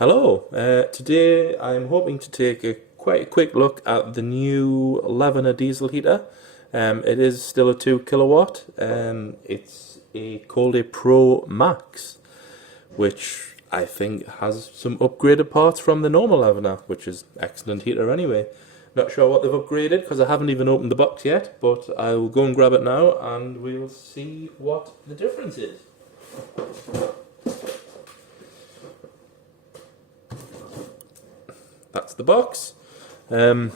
Hello, today I'm hoping to take a quite quick look at the new Lavaner diesel heater. It is still a 2 kilowatt. It's a Lavaner Pro MAX, which I think has some upgraded parts from the normal Lavaner, which is excellent heater anyway. Not sure what they've upgraded because I haven't even opened the box yet, but I'll go and grab it now and we'll see what the difference is. That's the box. I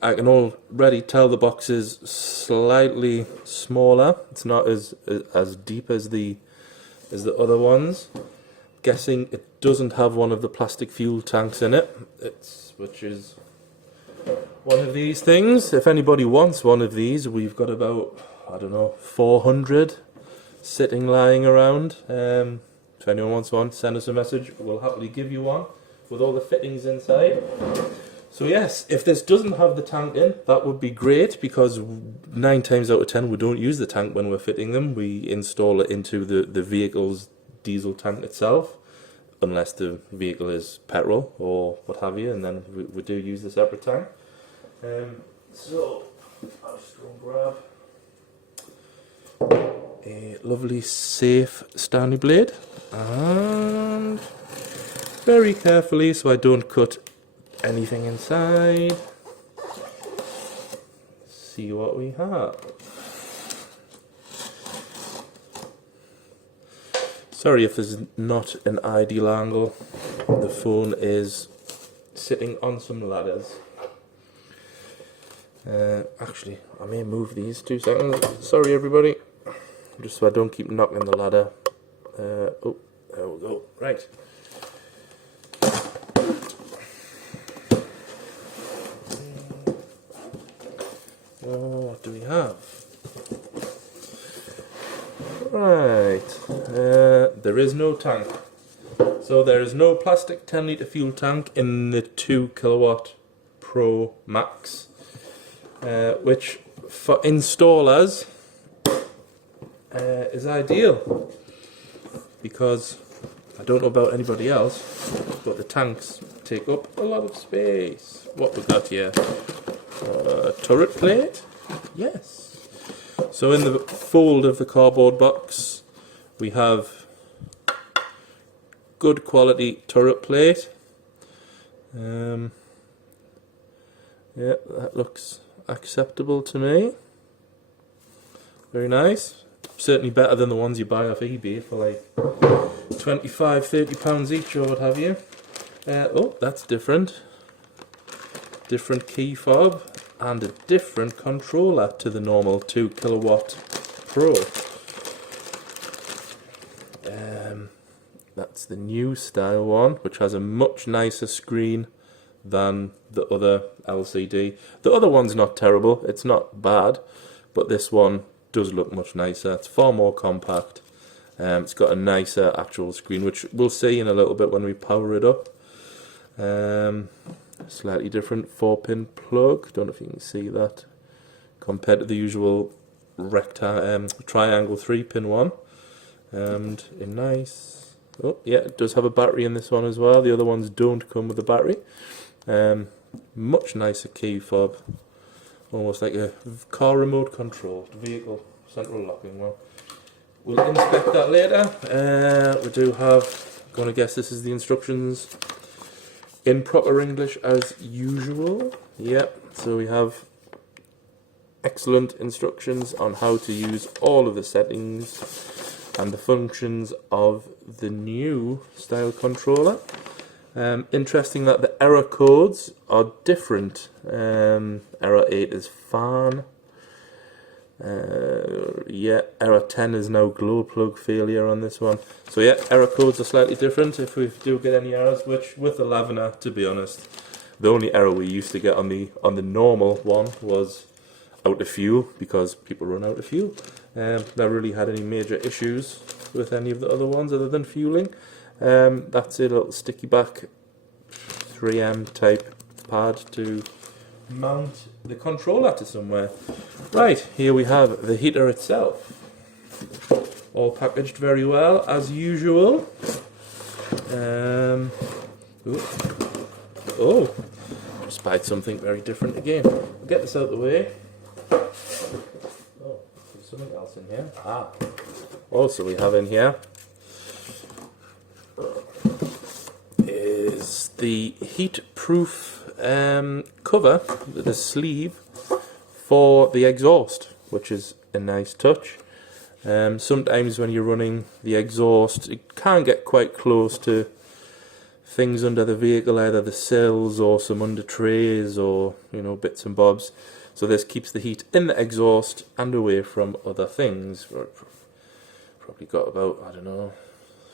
can already tell the box is slightly smaller. It's not as deep as the other ones. Guessing it doesn't have one of the plastic fuel tanks in it. Which is one of these things. If anybody wants one of these, we've got about 400 sitting lying around. If anyone wants one, send us a message. We'll happily give you one with all the fittings inside. So yes, if this doesn't have the tank in, that would be great, because 9 times out of 10 we don't use the tank when we're fitting them. We install it into the vehicle's diesel tank itself, unless the vehicle is petrol or what have you, and then we do use the separate tank. So I'll just go and grab a lovely safe Stanley blade, and very carefully so I don't cut anything inside. See what we have. Sorry if this is not an ideal angle. The phone is sitting on some ladders. Actually, I may move these 2 seconds. Sorry everybody. Just so I don't keep knocking the ladder. Oh, there we go. Right. What do we have? Right, there is no tank. So there is no plastic 10 litre fuel tank in the 2 kilowatt Pro Max, which for installers is ideal, because I don't know about anybody else, but the tanks take up a lot of space. What we got here? Turret plate? Yes. So in the fold of the cardboard box we have good quality turret plate. Yeah, that looks acceptable to me. Very nice. Certainly better than the ones you buy off eBay for like £25–30 each or what have you. Oh, that's different. Different key fob and a different controller to the normal 2 kilowatt Pro. That's the new style one, which has a much nicer screen than the other LCD. The other one's not terrible, it's not bad, but this one does look much nicer. It's far more compact. It's got a nicer actual screen, which we'll see in a little bit when we power it up. Slightly different 4-pin plug. Don't know if you can see that compared to the usual triangle 3-pin one. And a nice. Oh yeah, it does have a battery in this one as well. The other ones don't come with a battery. Much nicer key fob, almost like a car remote controlled vehicle central locking one. We'll inspect that later. We do have. I'm gonna guess this is the instructions. In proper English as usual. Yep, so we have excellent instructions on how to use all of the settings and the functions of the new style controller. Interesting that the error codes are different. Error 8 is fan. Yeah, error 10 is now glow plug failure on this one. So yeah, error codes are slightly different if we do get any errors, which with the Lavaner, to be honest, the only error we used to get on the normal one was out of fuel, because people run out of fuel. Never really had any major issues with any of the other ones other than fueling. That's a little sticky back 3M type pad to mount the controller to somewhere. Right, here we have the heater itself. All packaged very well as usual. Ooh. Oh, spied something very different again. We'll get this out of the way. Oh, there's something else in here. Also we have in here is the heat-proof cover, the sleeve for the exhaust, which is a nice touch. Sometimes when you're running the exhaust, it can get quite close to things under the vehicle, either the sills or some under trays or, you know, bits and bobs. So this keeps the heat in the exhaust and away from other things. Probably got about, I don't know,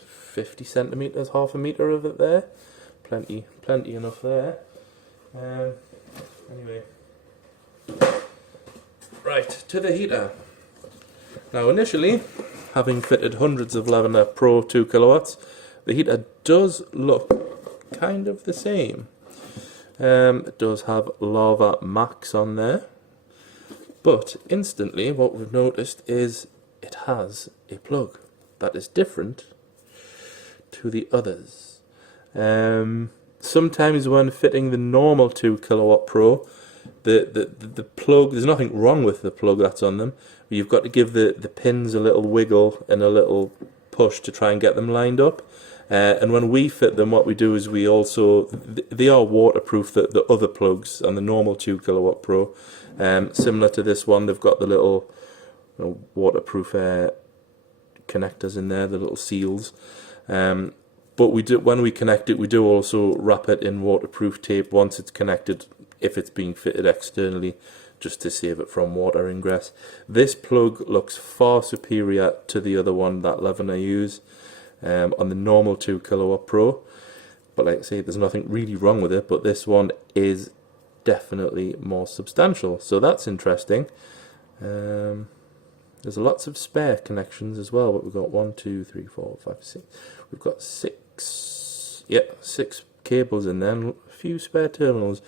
50 centimeters, half a meter of it there. Plenty enough there. Anyway, right, to the heater. Now initially, having fitted hundreds of Lavaner Pro 2 kilowatts, the heater does look kind of the same. It does have Lavaner MAX on there, but instantly what we've noticed is it has a plug that is different to the others. Sometimes when fitting the normal 2 kilowatt Pro, the plug, there's nothing wrong with the plug that's on them, but you've got to give the pins a little wiggle and a little push to try and get them lined up. And when we fit them, what we do is we also, they are waterproof, the other plugs on the normal 2 kilowatt Pro. Similar to this one, they've got the little, you know, waterproof connectors in there, the little seals. But we do, when we connect it, we do also wrap it in waterproof tape once it's connected, if it's being fitted externally, just to save it from water ingress. This plug looks far superior to the other one that Lavaner use on the normal 2 kilowatt Pro. But like I say, there's nothing really wrong with it, but this one is definitely more substantial, so that's interesting. There's lots of spare connections as well, but we've got 1, 2, 3, 4, 5, 6. We've got 6 cables in there, and a few spare terminals. I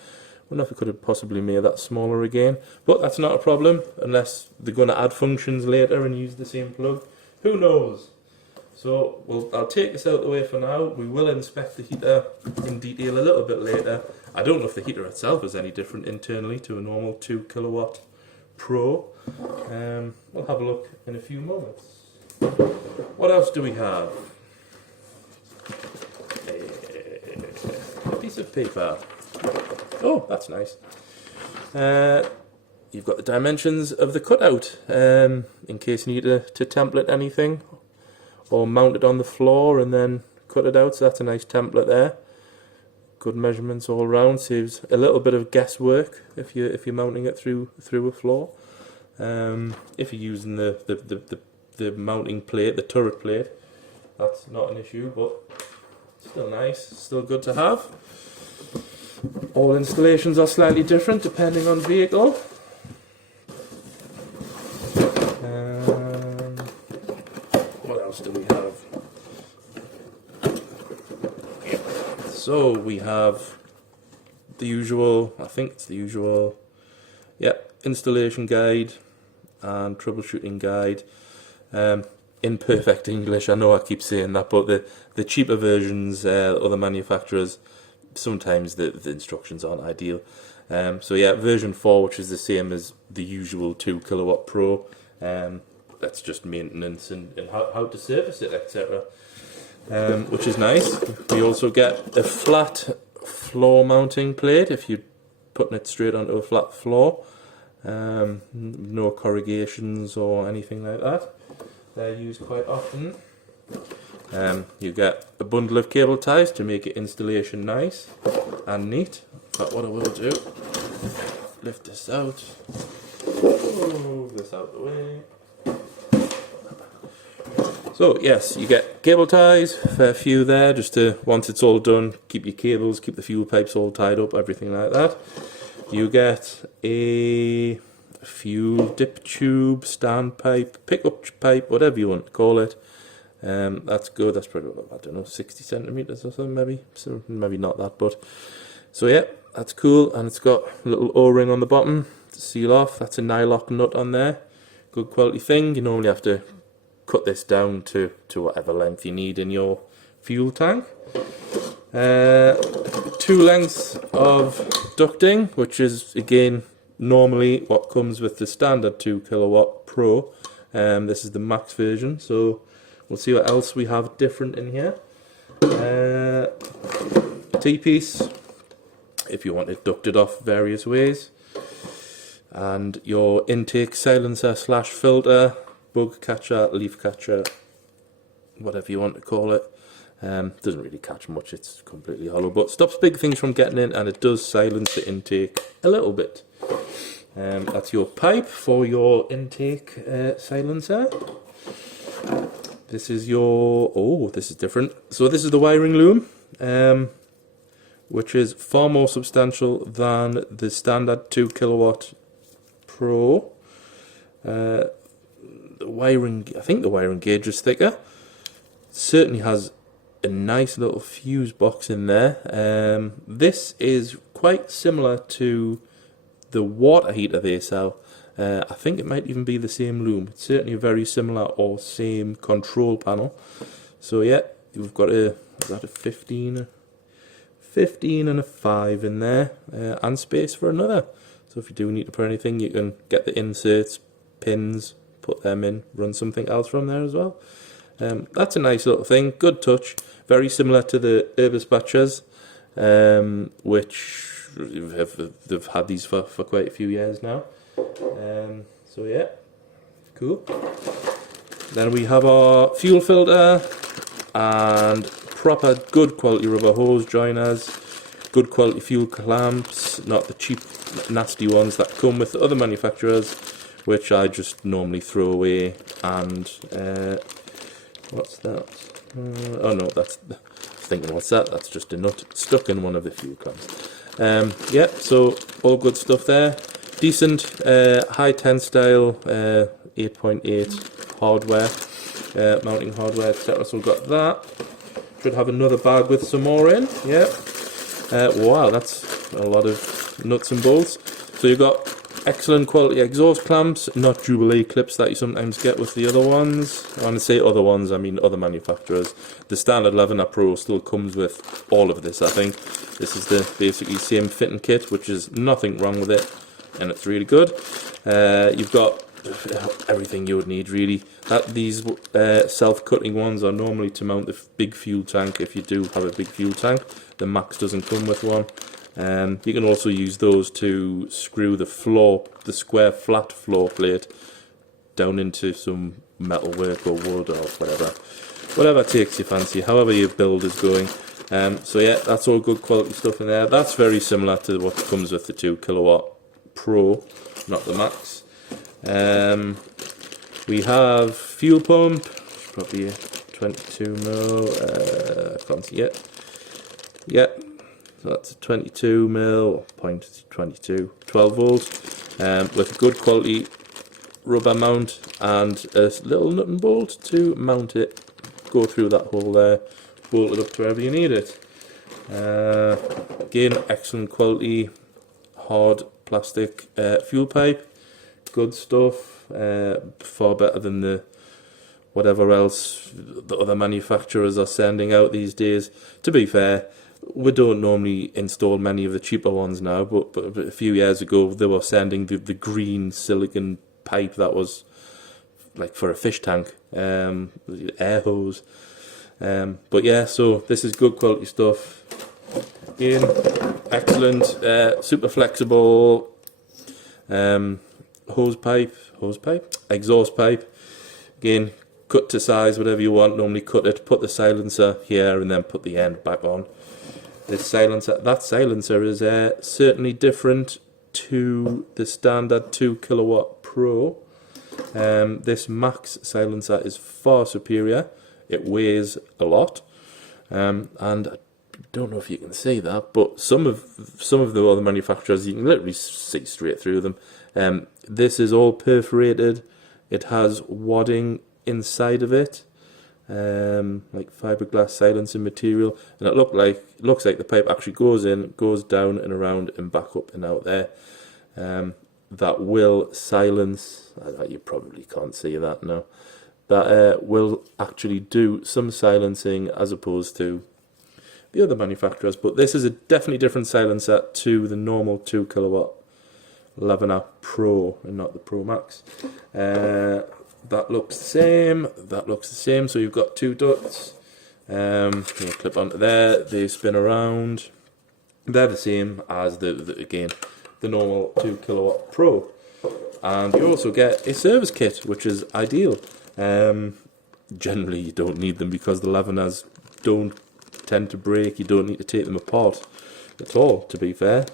wonder if we could have possibly made that smaller again, but that's not a problem, unless they're going to add functions later and use the same plug. Who knows? So I'll take this out of the way for now. We will inspect the heater in detail a little bit later. I don't know if the heater itself is any different internally to a normal 2 kilowatt Pro. We'll have a look in a few moments. What else do we have? A piece of paper. Oh, that's nice. You've got the dimensions of the cutout, in case you need to template anything, or mount it on the floor and then cut it out. So that's a nice template there. Good measurements all around. Saves a little bit of guesswork if you're mounting it through a floor. If you're using the mounting plate, the turret plate, that's not an issue, but still nice, still good to have. All installations are slightly different depending on vehicle. What else do we have? So we have the usual, I think it's the usual, installation guide and troubleshooting guide. In perfect English, I know I keep saying that, but the cheaper versions, other manufacturers, sometimes the instructions aren't ideal. So yeah, version 4, which is the same as the usual 2 kilowatt Pro. That's just maintenance and how to service it, etc. Which is nice. We also get a flat floor mounting plate if you're putting it straight onto a flat floor. No corrugations or anything like that. They're used quite often. You get a bundle of cable ties to make your installation nice and neat. But what I will do, lift this out, move this out of the way. So yes, you get cable ties, a fair few there, just to, once it's all done, keep your cables, keep the fuel pipes all tied up, everything like that. You get a fuel dip tube, stand pipe, pickup pipe, whatever you want to call it. That's good. That's probably, I don't know, 60 centimeters or something, maybe. So maybe not that, but so yeah, that's cool. And it's got a little O-ring on the bottom to seal off. That's a nylock nut on there. Good quality thing. You normally have to cut this down to whatever length you need in your fuel tank. Two lengths of ducting, which is again normally what comes with the standard 2 kilowatt Pro. This is the max version, so we'll see what else we have different in here. T-piece, if you want it ducted off various ways, and your intake silencer slash filter, bug catcher, leaf catcher, whatever you want to call it. Doesn't really catch much, it's completely hollow, but stops big things from getting in, and it does silence the intake a little bit. That's your pipe for your intake silencer. This is your, oh, this is different. So this is the wiring loom, which is far more substantial than the standard 2 kilowatt Pro. The wiring, I think the wiring gauge is thicker. Certainly has a nice little fuse box in there. This is quite similar to the water heater they sell. I think it might even be the same loom. It's certainly a very similar or same control panel. So yeah, you've got a, is that a 15 and a 5 in there, and space for another. So if you do need to put anything, you can get the inserts, pins, put them in, run something else from there as well. That's a nice little thing, good touch, very similar to the Dispatchers, which they've had these for quite a few years now. So yeah, cool. Then we have our fuel filter and proper good quality rubber hose joiners, good quality fuel clamps, not the cheap nasty ones that come with the other manufacturers, which I just normally throw away. And what's that? Oh no, that's, I was thinking what's that? That's just a nut stuck in one of the fuel clamps. Yeah, so all good stuff there. Decent high tensile 8.8 hardware, mounting hardware, etc. So we've got that. Should have another bag with some more in. Yeah. Wow, that's a lot of nuts and bolts. So you've got excellent quality exhaust clamps, not Jubilee clips that you sometimes get with the other ones. When I say other ones, I mean other manufacturers. The standard Lavaner Pro still comes with all of this, I think. This is the basically same fitting kit, which is nothing wrong with it, and it's really good. You've got everything you would need, really. These self-cutting ones are normally to mount the big fuel tank, if you do have a big fuel tank. The Max doesn't come with one. You can also use those to screw the floor, the square flat floor plate down into some metal work or wood or whatever takes your fancy, however your build is going. So yeah, that's all good quality stuff in there. That's very similar to what comes with the 2 kilowatt Pro, not the Max. We have fuel pump, probably a 22 mil, I can't see yet. Yeah, so that's a 22 mil, point 22, 12 volts, with a good quality rubber mount and a little nut and bolt to mount it, go through that hole there, bolt it up to wherever you need it. Again, excellent quality hard plastic fuel pipe, good stuff, far better than the whatever else the other manufacturers are sending out these days. To be fair, we don't normally install many of the cheaper ones now, but a few years ago they were sending the green silicon pipe that was like for a fish tank, air hose. But yeah, so this is good quality stuff. Again, excellent, super flexible exhaust pipe. Again, cut to size, whatever you want. Normally cut it, put the silencer here, and then put the end back on. This silencer, that silencer is certainly different to the standard 2 kilowatt Pro. This Max silencer is far superior. It weighs a lot, and I don't know if you can see that, but some of the other manufacturers, you can literally see straight through them. This is all perforated. It has wadding inside of it, like fiberglass silencing material, and it looks like the pipe actually goes in, goes down and around and back up and out there. That will silence. You probably can't see that now. That will actually do some silencing as opposed to the other manufacturers. But this is a definitely different silencer to the normal 2 kilowatt Lavaner Pro and not the Pro Max. That looks the same. That looks the same. So you've got 2 ducts. You clip onto there. They spin around. They're the same as the normal 2 kilowatt Pro. And you also get a service kit, which is ideal. Generally, you don't need them because the Lavaners don't tend to break. You don't need to take them apart at all, to be fair.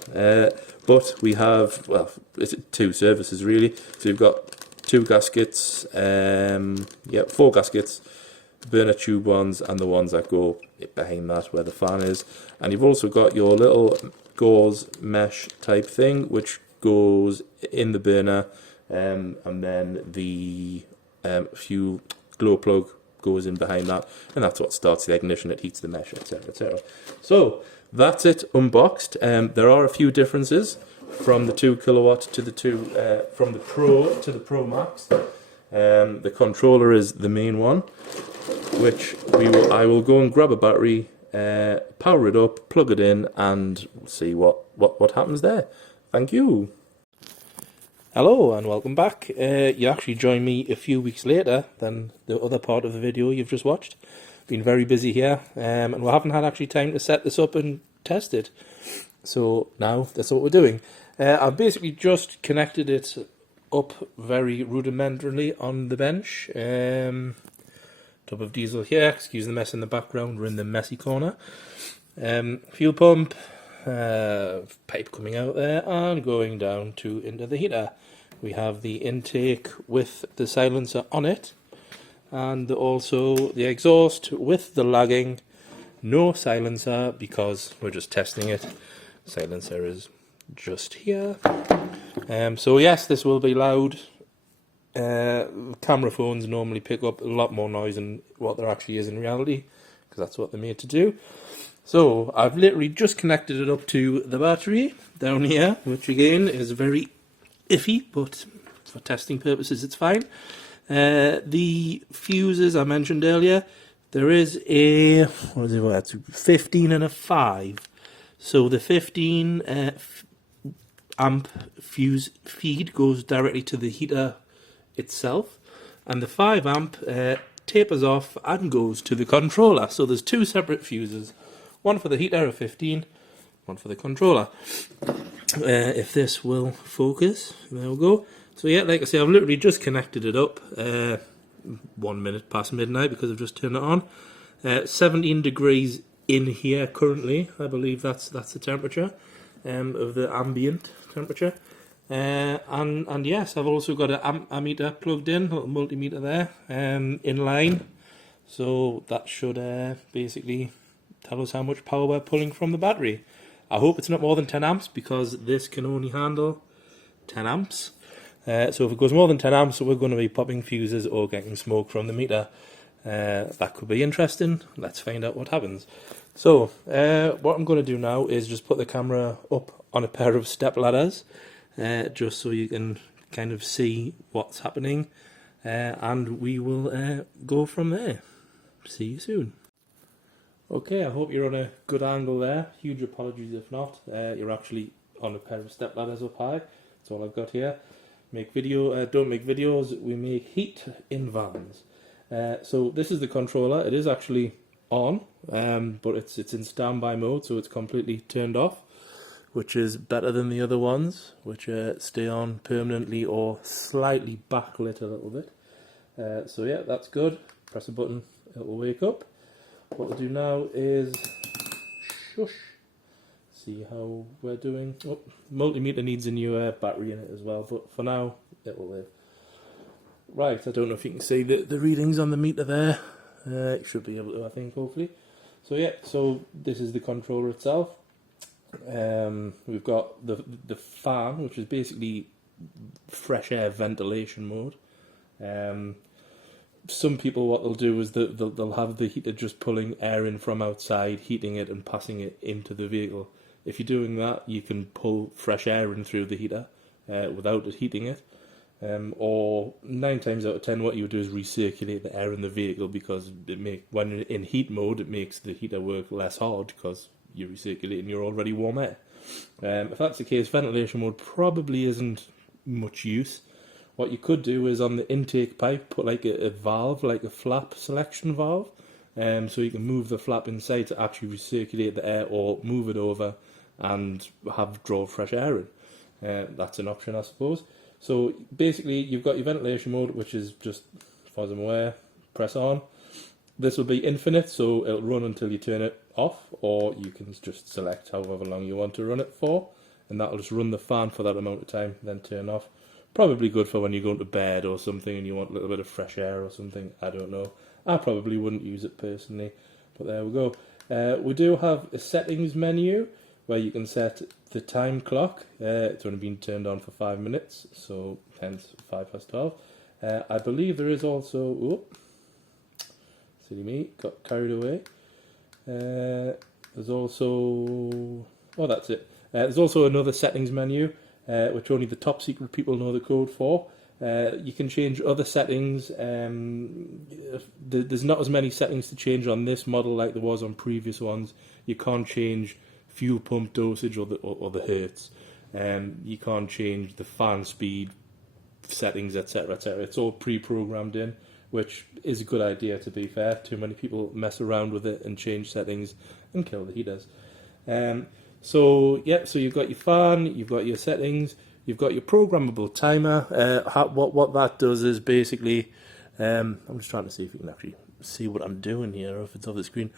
But we have, well, it's 2 services really. So you've got 2 gaskets, 4 gaskets, burner tube ones, and the ones that go behind that where the fan is. And you've also got your little gauze mesh type thing, which goes in the burner, and then the fuel glow plug goes in behind that, and that's what starts the ignition. It heats the mesh, etc., etc. So that's it unboxed. There are a few differences from the 2 kilowatt to the from the Pro to the Pro Max. The controller is the main one, which I will go and grab a battery, power it up, plug it in, and see what happens there. Thank you. Hello and welcome back. You actually joined me a few weeks later than the other part of the video you've just watched. Been very busy here, and we haven't had actually time to set this up and test it. So now that's what we're doing. I've basically just connected it up very rudimentarily on the bench. Tub of diesel here, excuse the mess in the background, we're in the messy corner. Fuel pump, pipe coming out there and going down into the heater. We have the intake with the silencer on it, and also the exhaust with the lagging. No silencer because we're just testing it. Silencer is just here. So yes, this will be loud. Camera phones normally pick up a lot more noise than what there actually is in reality, because that's what they're made to do. So I've literally just connected it up to the battery down here, which again is very iffy, but for testing purposes it's fine. The fuses I mentioned earlier, there is a 15 and a 5. So the 15 amp fuse feed goes directly to the heater itself, and the 5 amp tapers off and goes to the controller. So there's 2 separate fuses, one for the heater of 15, one for the controller. If this will focus, there we go. So yeah, like I say, I've literally just connected it up 1 minute past midnight because I've just turned it on. 17 degrees in here currently. I believe that's the temperature of the ambient temperature. And yes, I've also got an ammeter plugged in, a little multimeter there, in line. So that should basically tell us how much power we're pulling from the battery. I hope it's not more than 10 amps because this can only handle 10 amps. So if it goes more than 10 amps, we're going to be popping fuses or getting smoke from the meter. That could be interesting. Let's find out what happens. So what I'm going to do now is just put the camera up on a pair of step ladders, just so you can kind of see what's happening, and we will go from there. See you soon. Okay, I hope you're on a good angle there. Huge apologies if not. You're actually on a pair of step ladders up high. That's all I've got here. Don't make videos, we make heat in vans. So this is the controller. It is actually on, but it's in standby mode, so it's completely turned off, which is better than the other ones, which stay on permanently or slightly backlit a little bit. So yeah, that's good. Press a button, it will wake up. What we'll do now is shush. See how we're doing. Oh, multimeter needs a new battery in it as well, but for now it will live. Right, I don't know if you can see the readings on the meter there. You should be able to, I think, hopefully. So yeah, so this is the controller itself. We've got the fan, which is basically fresh air ventilation mode. Some people, what they'll do is they'll have the heater just pulling air in from outside, heating it and passing it into the vehicle. If you're doing that, you can pull fresh air in through the heater without it heating it. Or 9 times out of 10 what you would do is recirculate the air in the vehicle, because when you're in heat mode it makes the heater work less hard because you're recirculating your already warm air. If that's the case, ventilation mode probably isn't much use. What you could do is on the intake pipe put like a valve, like a flap selection valve, so you can move the flap inside to actually recirculate the air, or move it over and draw fresh air in. That's an option, I suppose. So basically you've got your ventilation mode, which is just, as far as I'm aware, press on. This will be infinite, so it'll run until you turn it off, or you can just select however long you want to run it for, and that'll just run the fan for that amount of time, then turn off. Probably good for when you're going to bed or something and you want a little bit of fresh air or something, I don't know. I probably wouldn't use it personally, but there we go. We do have a settings menu where you can set the time clock. It's only been turned on for 5 minutes, so hence 12:05. I believe there is also, silly me, got carried away. There's also, that's it. There's also another settings menu, which only the top secret people know the code for. You can change other settings. There's not as many settings to change on this model like there was on previous ones. You can't change fuel pump dosage or the hertz. You can't change the fan speed settings, etc., etc. It's all pre-programmed in, which is a good idea, to be fair. Too many people mess around with it and change settings and kill the heaters. So you've got your fan, you've got your settings, you've got your programmable timer. What that does is basically, I'm just trying to see if you can actually see what I'm doing here, or if it's off the screen.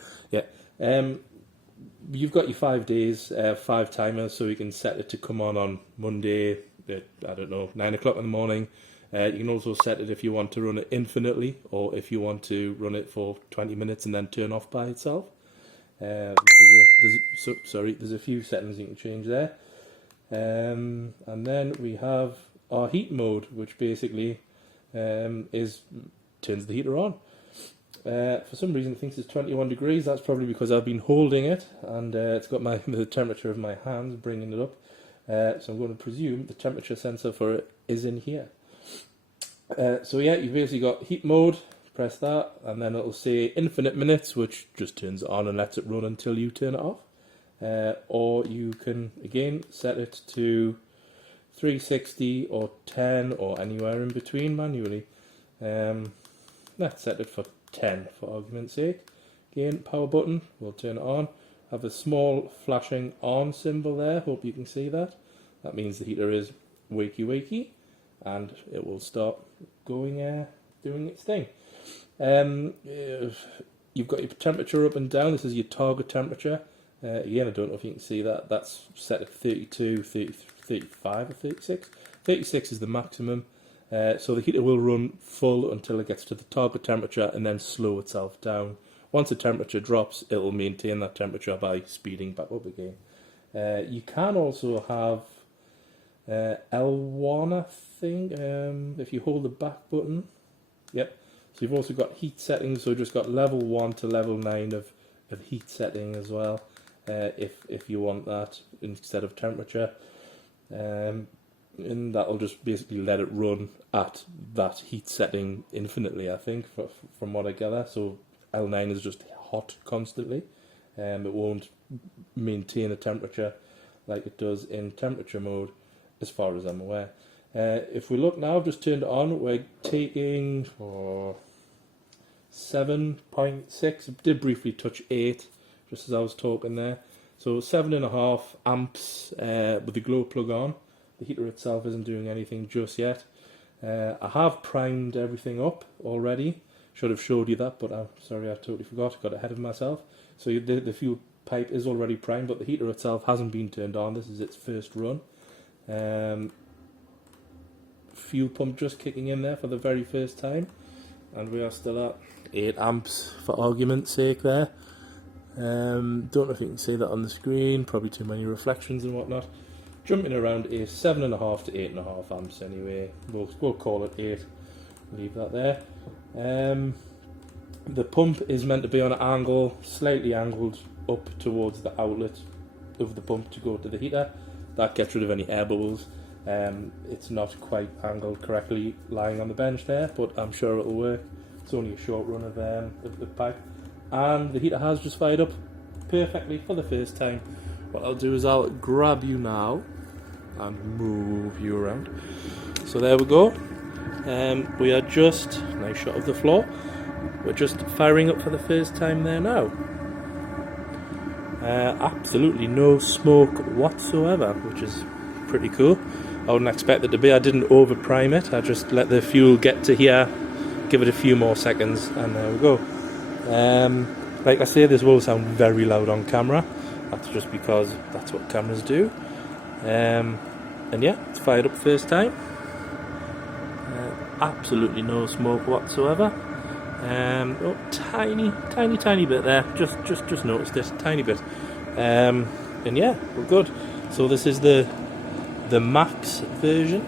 You've got your 5 days, 5 timers, so you can set it to come on Monday at, I don't know, 9 o'clock in the morning. You can also set it if you want to run it infinitely, or if you want to run it for 20 minutes and then turn off by itself. There's a few settings you can change there. And then we have our heat mode, which basically turns the heater on. For some reason it thinks it's 21 degrees. That's probably because I've been holding it, and it's got the temperature of my hands bringing it up. So I'm going to presume the temperature sensor for it is in here. You've basically got heat mode. Press that, and then it'll say infinite minutes, which just turns it on and lets it run until you turn it off. Or you can again set it to 360 or 10 or anywhere in between manually. Let's set it for 10 for argument's sake. Again, power button, we'll turn it on. Have a small flashing on symbol there, hope you can see that. That means the heater is wakey, and it will start going, doing its thing. You've got your temperature up and down. This is your target temperature. Again, I don't know if you can see that. That's set at 32, 30, 35 or 36. 36 is the maximum. So the heater will run full until it gets to the target temperature and then slow itself down. Once the temperature drops, it will maintain that temperature by speeding back up again. You can also have L1, I think, if you hold the back button. Yep. So you've also got heat settings, so you've just got level 1 to level 9 of heat setting as well, if you want that instead of temperature. And that'll just basically let it run at that heat setting infinitely, I think, from what I gather. So L9 is just hot constantly. It won't maintain a temperature like it does in temperature mode, as far as I'm aware. If we look now, I've just turned it on, we're taking 7.6, did briefly touch 8, just as I was talking there. So 7.5 amps with the glow plug on. The heater itself isn't doing anything just yet. I have primed everything up already. Should have showed you that, but I'm sorry, I totally forgot, got ahead of myself. So the fuel pipe is already primed, but the heater itself hasn't been turned on. This is its first run. Fuel pump just kicking in there for the very first time, and we are still at 8 amps for argument's sake there. Don't know if you can see that on the screen, probably too many reflections and whatnot. Jumping around a 7.5 to 8.5 amps anyway. We'll call it 8. Leave that there. The pump is meant to be on an angle, slightly angled up towards the outlet of the pump to go to the heater. That gets rid of any air bubbles. It's not quite angled correctly lying on the bench there, but I'm sure it'll work. It's only a short run of the pipe, and the heater has just fired up perfectly for the first time. What I'll do is I'll grab you now and move you around. So there we go. We are just, nice shot of the floor, we're just firing up for the first time there now. Absolutely no smoke whatsoever, which is pretty cool. I wouldn't expect it to be. I didn't over prime it, I just let the fuel get to here, give it a few more seconds, and there we go. Like I say, this will sound very loud on camera. That's just because that's what cameras do. And yeah, it's fired up first time. Absolutely no smoke whatsoever. Oh, tiny bit there. Just noticed it, tiny bit. And yeah, we're good. So this is the Max version.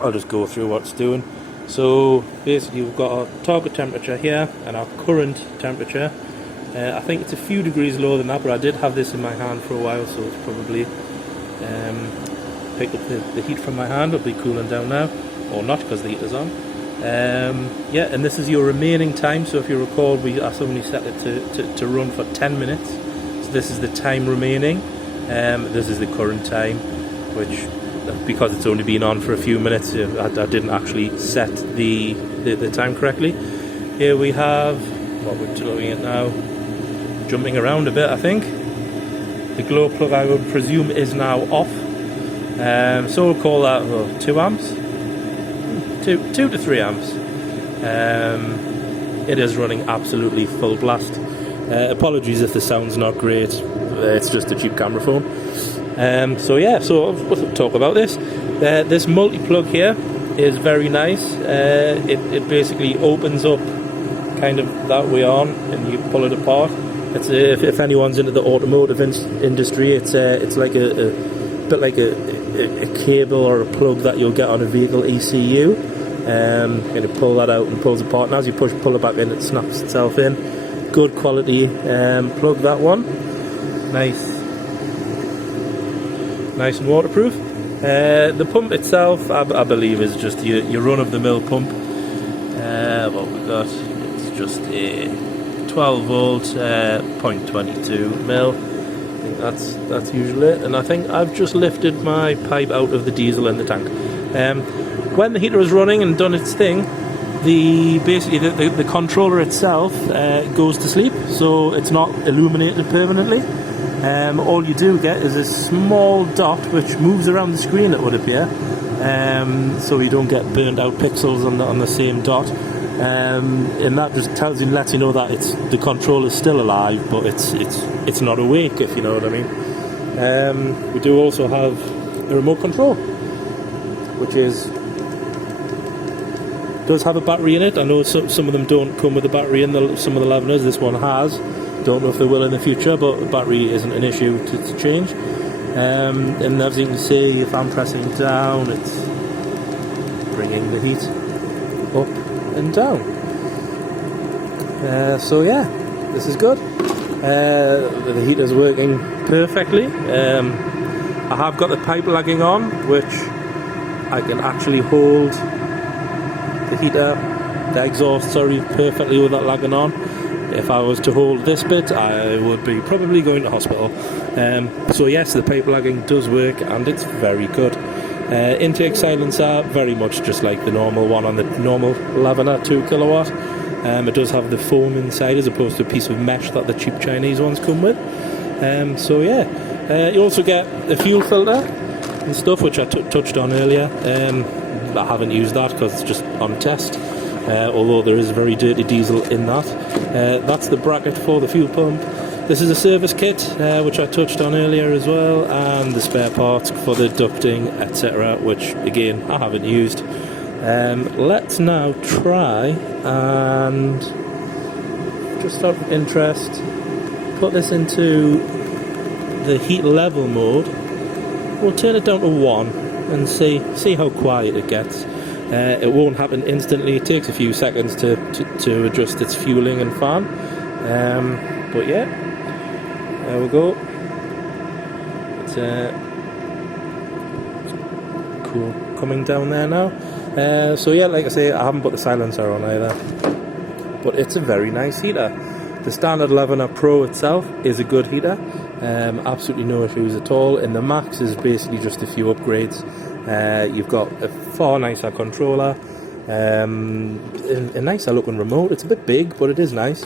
I'll just go through what it's doing. So basically, we've got our target temperature here and our current temperature. I think it's a few degrees lower than that, but I did have this in my hand for a while, so it's probably picked up the heat from my hand. It'll be cooling down now, or not, because the heater's on. Yeah, and this is your remaining time. So if you recall, I only set it to run for 10 minutes. So this is the time remaining. This is the current time, which, because it's only been on for a few minutes, I didn't actually set the time correctly. Here we have what we're looking at now, jumping around a bit. I think the glow plug, I would presume, is now off. So we'll call that 2 amps, 2 to 3 amps. It is running absolutely full blast. Apologies if the sound's not great. It's just a cheap camera phone. So yeah, so we'll talk about this. This multi-plug here is very nice. It basically opens up kind of that way on, and you pull it apart. It's if anyone's into the automotive industry, it's like a bit like a cable or a plug that you'll get on a vehicle ECU. And you pull that out and pulls apart, and as you pull it back in, it snaps itself in. Good quality plug, that one. Nice and waterproof. The pump itself, I believe, is just your run-of-the-mill pump. What we got, it's just a 12 volt, 0.22 mil. I think that's usually it. And I think I've just lifted my pipe out of the diesel in the tank. When the heater is running and done its thing, basically the controller itself goes to sleep, so it's not illuminated permanently. All you do get is a small dot which moves around the screen, it would appear, so you don't get burnt out pixels on the same dot, and that just lets you know that the controller's still alive, but it's not awake, if you know what I mean. We do also have a remote control, which does have a battery in it. I know some of them don't come with a battery in some of the Lavaners. This one has. Don't know if they will in the future, but the battery isn't an issue to change. And as you can see, if I'm pressing down, it's bringing the heat up and down. So yeah, this is good. The heater's working perfectly. I have got the pipe lagging on, which I can actually hold the exhaust, perfectly with that lagging on. If I was to hold this bit, I would be probably going to hospital. So yes, the pipe lagging does work, and it's very good. Intake silencer, very much just like the normal one on the normal Lavaner 2 kilowatt. It does have the foam inside as opposed to a piece of mesh that the cheap Chinese ones come with. So yeah, you also get a fuel filter and stuff, which I touched on earlier. I haven't used that because it's just on test, although there is very dirty diesel in that. That's the bracket for the fuel pump. This is a service kit, which I touched on earlier as well, and the spare parts for the ducting, etc., which again I haven't used. Let's now try and, just out of interest, put this into the heat level mode. We'll turn it down to 1 and see how quiet it gets. It won't happen instantly. It takes a few seconds to adjust its fueling and fan. But yeah, there we go. cool coming down there now. So yeah, like I say, I haven't put the silencer on either, but it's a very nice heater. The standard Lavaner Pro itself is a good heater, absolutely no issues at all. And the Max is basically just a few upgrades. You've got a far nicer controller, a nicer looking remote. It's a bit big, but it is nice.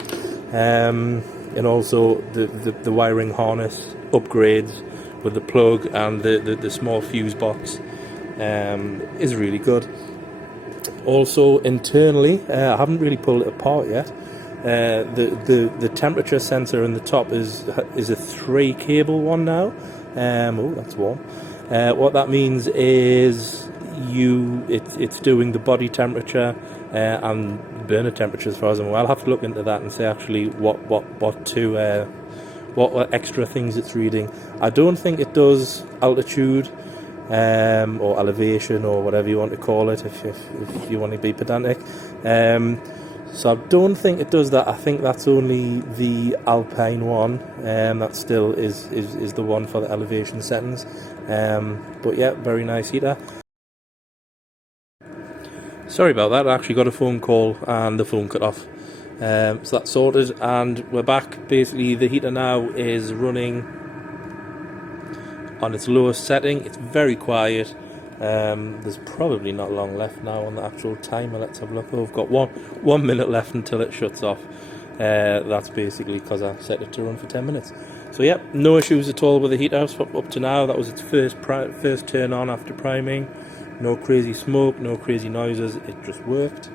And also the wiring harness upgrades with the plug and the small fuse box is really good. Also internally, I haven't really pulled it apart yet. The temperature sensor in the top is a 3 cable one now. Oh, that's warm. What that means is it's doing the body temperature and burner temperature as far as I'm aware. I'll have to look into that and see actually what extra things it's reading. I don't think it does altitude or elevation or whatever you want to call it if you want to be pedantic. So I don't think it does that. I think that's only the Alpine one, that still is the one for the elevation settings. But yeah, very nice heater. Sorry about that, I actually got a phone call and the phone cut off. So that's sorted and we're back. Basically the heater now is running on its lowest setting. It's very quiet. There's probably not long left now on the actual timer. Let's have a look. Oh, we've got one minute left until it shuts off. That's basically because I set it to run for 10 minutes. So yeah, no issues at all with the heater up to now. That was its first turn on after priming. No crazy smoke, no crazy noises. It just worked.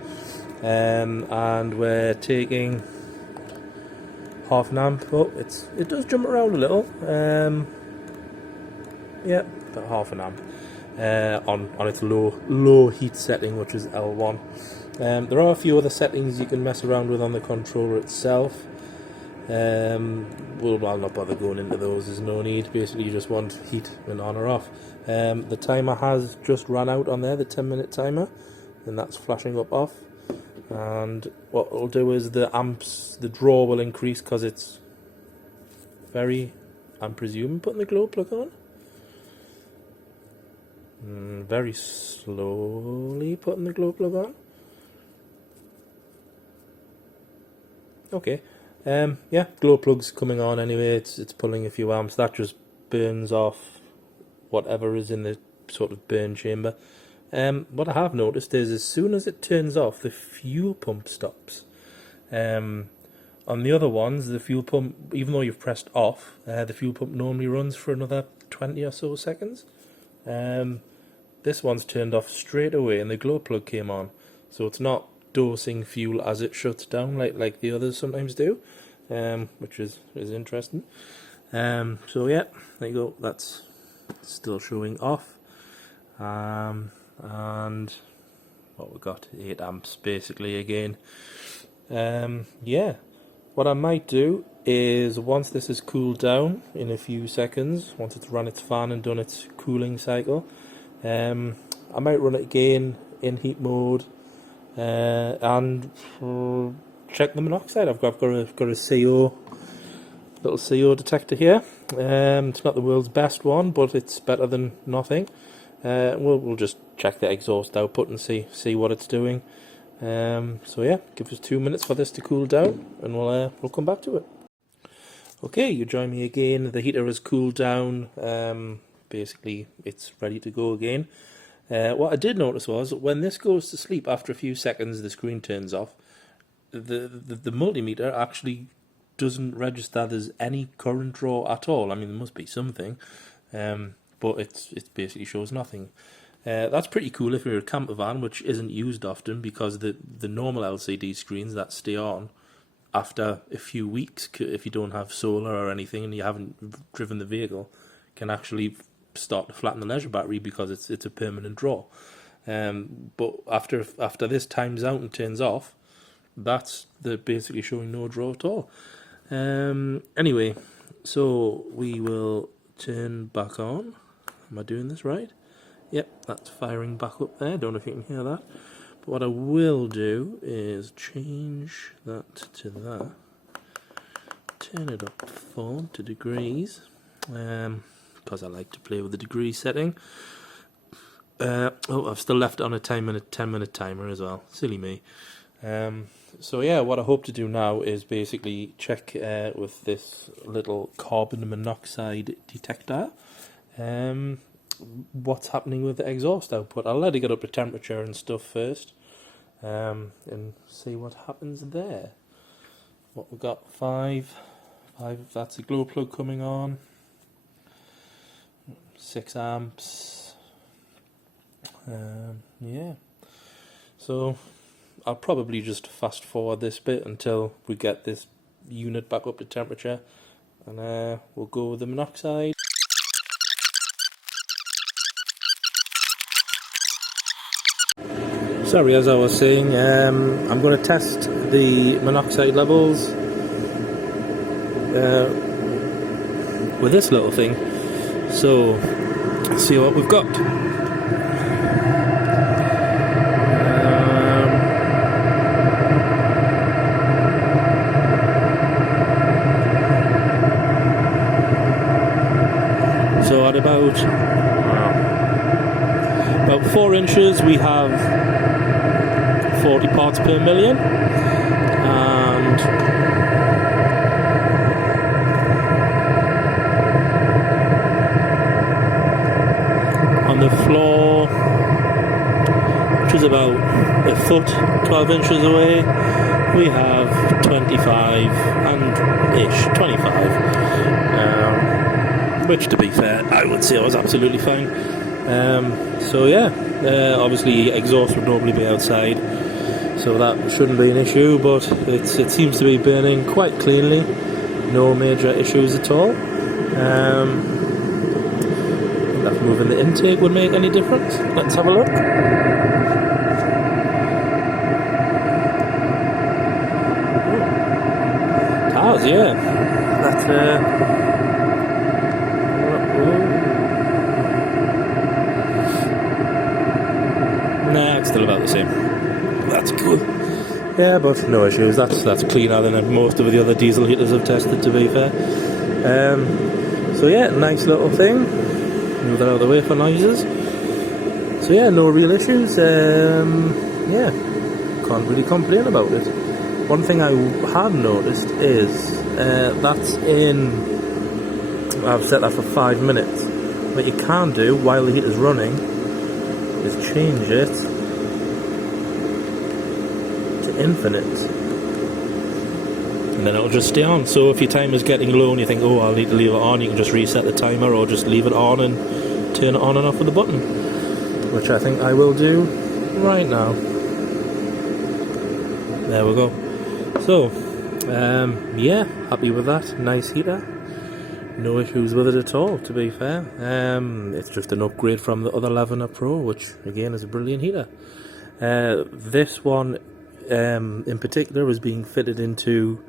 And we're taking half an amp. Oh, it does jump around a little. Yeah, about half an amp. On its low heat setting, which is L1. There are a few other settings you can mess around with on the controller itself. Well, I'll not bother going into those, there's no need. Basically you just want heat when on or off. The timer has just run out on there, the 10-minute timer, and that's flashing up off. And what it'll do is the draw will increase because it's I'm presuming putting the glow plug on. Very slowly putting the glow plug on. Okay. Yeah, glow plug's coming on anyway. It's pulling a few amps. That just burns off whatever is in the sort of burn chamber. What I have noticed is as soon as it turns off, the fuel pump stops. On the other ones, the fuel pump, even though you've pressed off, the fuel pump normally runs for another 20 or so seconds. This one's turned off straight away and the glow plug came on, so it's not dosing fuel as it shuts down like the others sometimes do, which is interesting. So yeah, there you go, that's still showing off. And what we got, 8 amps basically again. Yeah, what I might do is once this has cooled down in a few seconds, once it's run its fan and done its cooling cycle, I might run it again in heat mode and check the monoxide. I've got a little CO detector here. It's not the world's best one, but it's better than nothing. We'll just check the exhaust output and see what it's doing. So yeah, give us 2 minutes for this to cool down, and we'll come back to it. Okay, you join me again. The heater has cooled down. Basically, it's ready to go again. What I did notice was when this goes to sleep, after a few seconds, the screen turns off. The multimeter actually doesn't register there's any current draw at all. I mean, there must be something, but it basically shows nothing. That's pretty cool if you're a camper van, which isn't used often, because the normal LCD screens that stay on after a few weeks, if you don't have solar or anything and you haven't driven the vehicle, can actually start to flatten the leisure battery because it's a permanent draw. But after this times out and turns off, that's basically showing no draw at all. Anyway, so we will turn back on. Am I doing this right? Yep, that's firing back up there. Don't know if you can hear that. But what I will do is change that to that. Turn it up full to degrees. Because I like to play with the degree setting. Oh, I've still left it on a 10-minute timer as well. Silly me. So yeah, what I hope to do now is basically check with this little carbon monoxide detector what's happening with the exhaust output. I'll let it get up to temperature and stuff first, and see what happens there. What we've got, 5, that's a glow plug coming on, 6 amps, yeah, so I'll probably just fast forward this bit until we get this unit back up to temperature, and we'll go with the monoxide. Sorry, as I was saying, I'm going to test the monoxide levels with this little thing, so let's see what we've got. So at about 4 inches we have 40 parts per million, and on the floor, which is about a foot, 12 inches away, we have 25 and ish, 25, which, to be fair, I would say was absolutely fine. So yeah, obviously exhaust would normally be outside, so that shouldn't be an issue, but it seems to be burning quite cleanly, no major issues at all. If moving the intake would make any difference. Let's have a look. Cars, yeah. That's nah, it's still about the same. That's cool. Yeah, but no issues. That's cleaner than most of the other diesel heaters I've tested, to be fair. So yeah, nice little thing. Move that out of the way for noises. So yeah, no real issues. Yeah, can't really complain about it. One thing I have noticed is that's in. I've set that for 5 minutes. What you can do while the heater's running is change it to infinite, and then it'll just stay on. So if your timer's getting low and you think, oh, I'll need to leave it on, you can just reset the timer or just leave it on and turn it on and off with the button, which I think I will do right now. There we go. So yeah, happy with that. Nice heater, no issues with it at all, to be fair. It's just an upgrade from the other Lavaner Pro, which again is a brilliant heater. This one in particular is being fitted into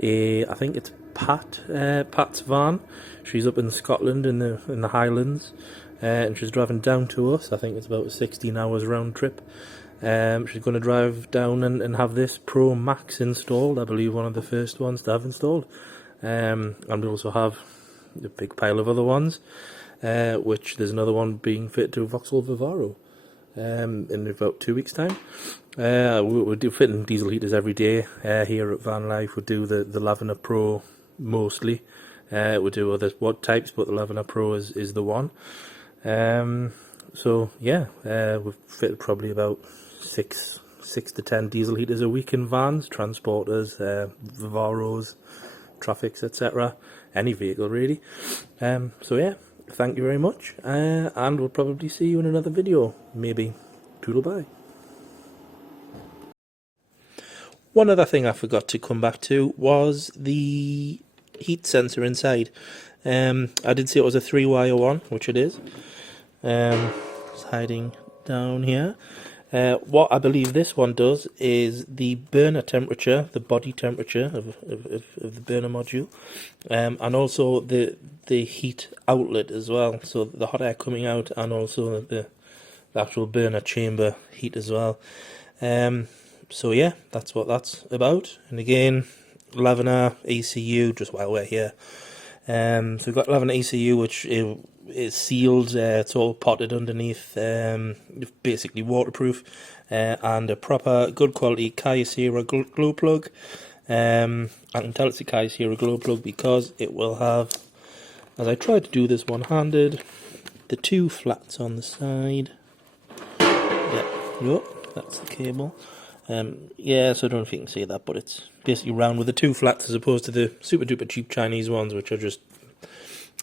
I think it's Pat's van. She's up in Scotland in the Highlands, and she's driving down to us. I think it's about a 16 hours round trip. She's going to drive down and have this Pro Max installed, I believe one of the first ones to have installed. And we also have a big pile of other ones, which there's another one being fitted to a Vauxhall Vivaro in about 2 weeks' time. We do fitting diesel heaters every day here at VanLife. We do the Lavaner Pro mostly. We do other types, but the Lavaner Pro is the one. So yeah, we've fitted probably about 6 to 10 diesel heaters a week in vans, transporters, Vivaros, traffics, etc. Any vehicle really. So yeah, thank you very much, and we'll probably see you in another video, maybe. Toodle bye. One other thing I forgot to come back to was the heat sensor inside. I did say it was a 3-wire one, which it is. It's hiding down here. What I believe this one does is the burner temperature, the body temperature of the burner module, and also the heat outlet as well. So the hot air coming out, and also the actual burner chamber heat as well. So yeah, that's what that's about. And again, Lavaner ECU, just while we're here. So we've got Lavaner ECU, which is sealed. It's all potted underneath, basically waterproof, and a proper good quality Kyocera glue plug. I can tell it's a Kyocera glue plug because it will have, as I tried to do this one-handed, the two flats on the side. Yep, that's the cable. Yeah, so I don't know if you can see that, but it's basically round with the two flats as opposed to the super duper cheap Chinese ones, which are just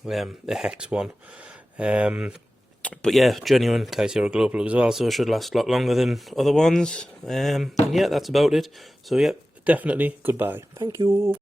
a hex one. But yeah, genuine Kyocera glow plug as well, so it should last a lot longer than other ones. And yeah, that's about it. So yeah, definitely goodbye. Thank you.